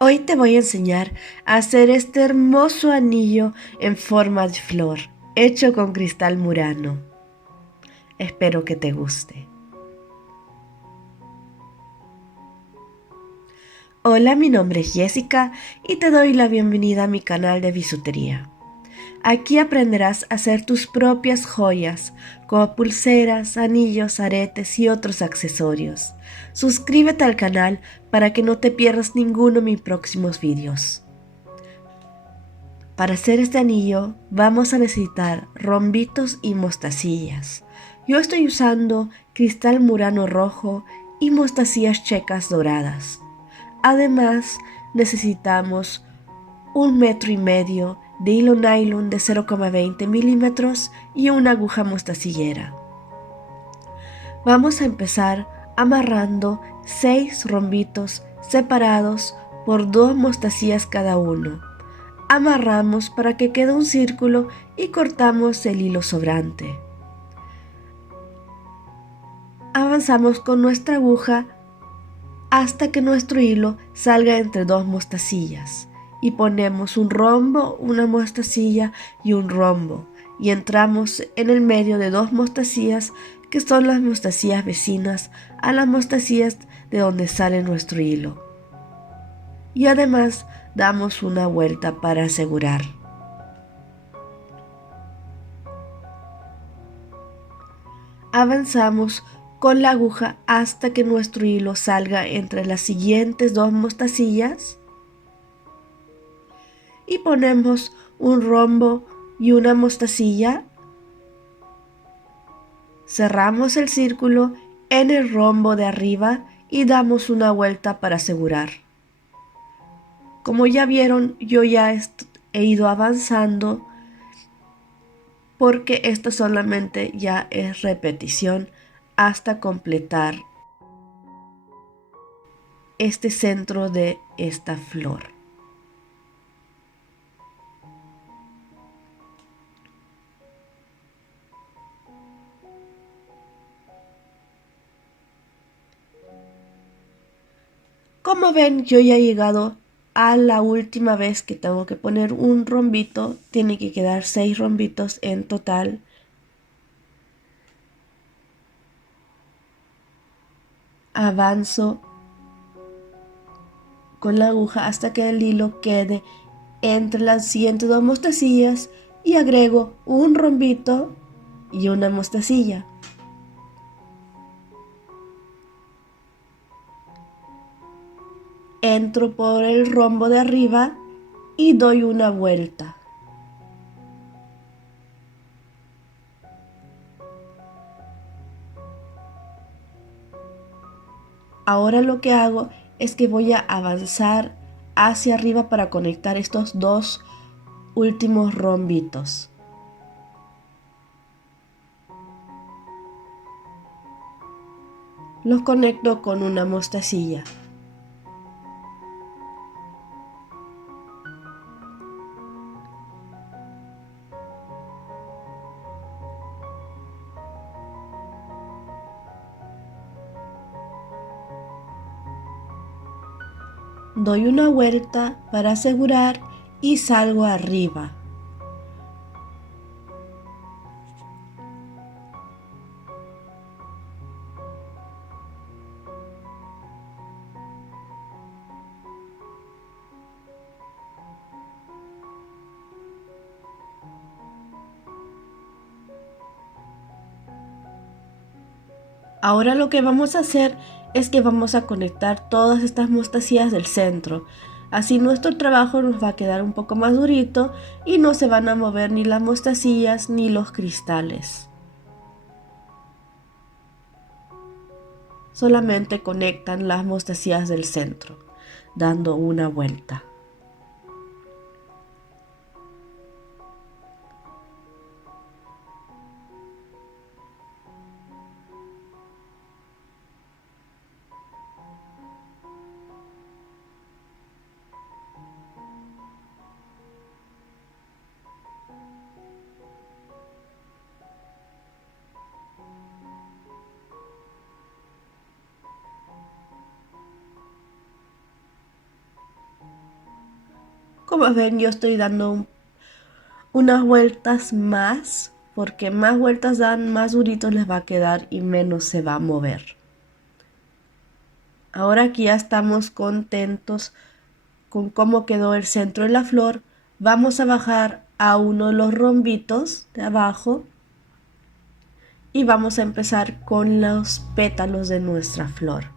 Hoy te voy a enseñar a hacer este hermoso anillo en forma de flor, hecho con cristal murano. Espero que te guste. Hola, mi nombre es Jessica y te doy la bienvenida a mi canal de bisutería. Aquí aprenderás a hacer tus propias joyas, como pulseras, anillos, aretes y otros accesorios. Suscríbete al canal para que no te pierdas ninguno de mis próximos vídeos. Para hacer este anillo vamos a necesitar rombitos y mostacillas. Yo estoy usando cristal murano rojo y mostacillas checas doradas. Además necesitamos 1,5 metros de hilo nylon de 0,20 milímetros y una aguja mostacillera. Vamos a empezar amarrando 6 rombitos separados por 2 mostacillas cada uno. Amarramos para que quede un círculo y cortamos el hilo sobrante. Avanzamos con nuestra aguja hasta que nuestro hilo salga entre 2 mostacillas y ponemos un rombo, una mostacilla y un rombo y entramos en el medio de 2 mostacillas que son las mostacillas vecinas a las mostacillas de donde sale nuestro hilo. Y además damos una vuelta para asegurar. Avanzamos con la aguja hasta que nuestro hilo salga entre las siguientes 2 mostacillas y ponemos un rombo y una mostacilla. Cerramos el círculo en el rombo de arriba y damos una vuelta para asegurar. Como ya vieron, yo ya he ido avanzando porque esto solamente ya es repetición hasta completar este centro de esta flor. Como ven, yo ya he llegado a la última vez que tengo que poner un rombito. Tiene que quedar 6 rombitos en total. Avanzo con la aguja hasta que el hilo quede entre las siguientes 2 mostacillas y agrego un rombito y una mostacilla. Entro por el rombo de arriba y doy una vuelta. Ahora lo que hago es que voy a avanzar hacia arriba para conectar estos 2 últimos rombitos. Los conecto con una mostacilla. Doy una vuelta para asegurar y salgo arriba. Ahora lo que vamos a hacer es que vamos a conectar todas estas mostacillas del centro. Así nuestro trabajo nos va a quedar un poco más durito y no se van a mover ni las mostacillas ni los cristales. Solamente conectan las mostacillas del centro, dando una vuelta. Como ven, yo estoy dando unas vueltas más, porque más vueltas dan, más durito les va a quedar y menos se va a mover. Ahora que ya estamos contentos con cómo quedó el centro de la flor, vamos a bajar a uno de los rombitos de abajo y vamos a empezar con los pétalos de nuestra flor.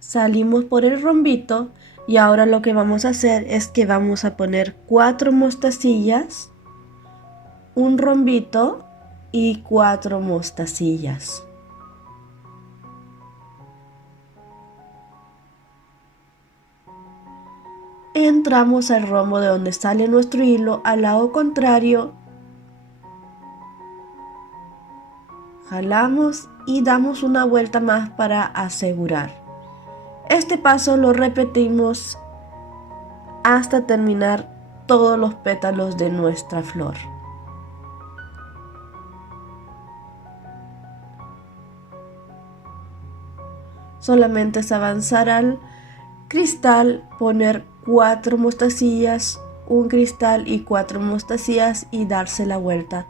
Salimos por el rombito y ahora lo que vamos a hacer es que vamos a poner 4 mostacillas, un rombito y 4 mostacillas. Entramos al rombo de donde sale nuestro hilo al lado contrario, jalamos y damos una vuelta más para asegurar. Este paso lo repetimos hasta terminar todos los pétalos de nuestra flor. Solamente es avanzar al cristal, poner 4 mostacillas, un cristal y 4 mostacillas y darse la vuelta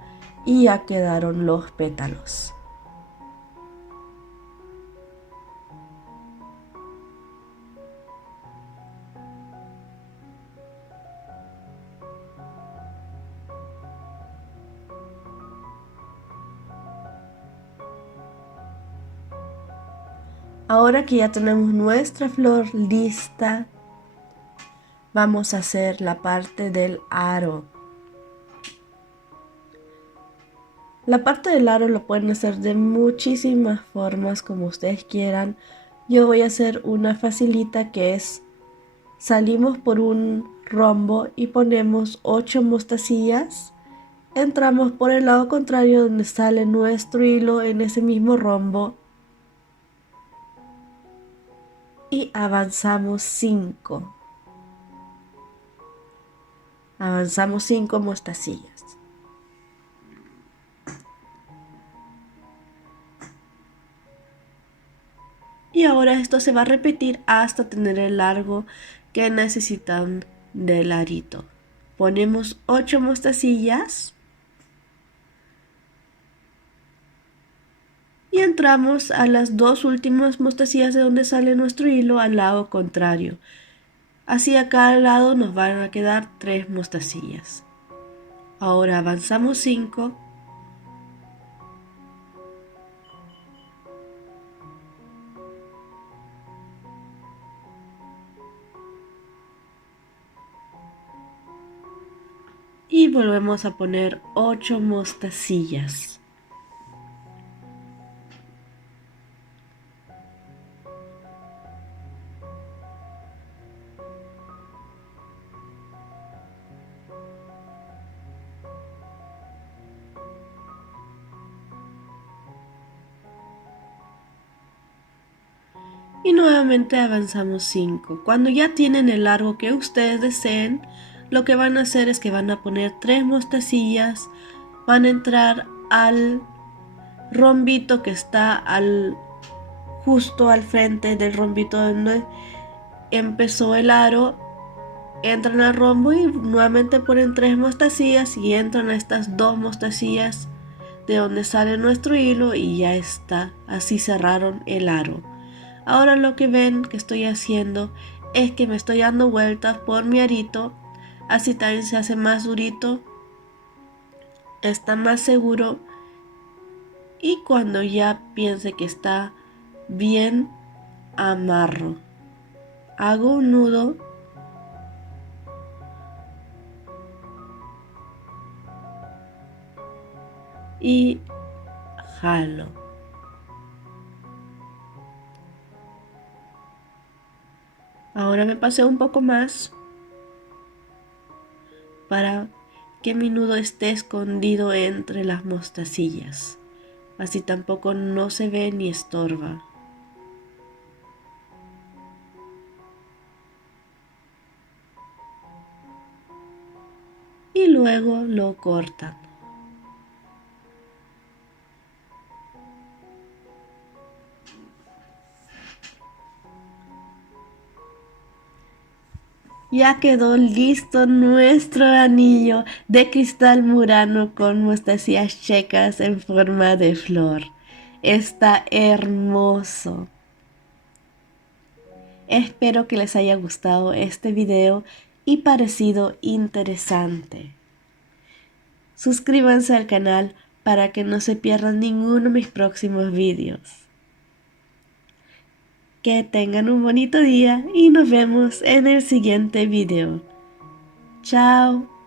y ya quedaron los pétalos. Ahora que ya tenemos nuestra flor lista, vamos a hacer la parte del aro. La parte del aro lo pueden hacer de muchísimas formas como ustedes quieran. Yo voy a hacer una facilita que es, salimos por un rombo y ponemos 8 mostacillas. Entramos por el lado contrario donde sale nuestro hilo en ese mismo rombo. Y avanzamos 5. Avanzamos 5 mostacillas. Y ahora esto se va a repetir hasta tener el largo que necesitan del arito. Ponemos 8 mostacillas. Y entramos a las 2 últimas mostacillas de donde sale nuestro hilo al lado contrario. Así a cada lado nos van a quedar 3 mostacillas. Ahora avanzamos 5. Y volvemos a poner 8 mostacillas. Y nuevamente avanzamos 5. Cuando ya tienen el largo que ustedes deseen, lo que van a hacer es que van a poner 3 mostacillas, van a entrar al rombito que está justo al frente del rombito donde empezó el aro, entran al rombo y nuevamente ponen 3 mostacillas y entran a estas 2 mostacillas de donde sale nuestro hilo y ya está, así cerraron el aro. Ahora lo que ven que estoy haciendo es que me estoy dando vueltas por mi arito, así también se hace más durito, está más seguro y cuando ya piense que está bien, amarro, hago un nudo y jalo. Ahora me pasé un poco más para que mi nudo esté escondido entre las mostacillas. Así tampoco no se ve ni estorba. luego lo cortan. Ya quedó listo nuestro anillo de cristal murano con mostacillas checas en forma de flor. Está hermoso. Espero que les haya gustado este video y parecido interesante. Suscríbanse al canal para que no se pierdan ninguno de mis próximos videos. Que tengan un bonito día y nos vemos en el siguiente video. Chao.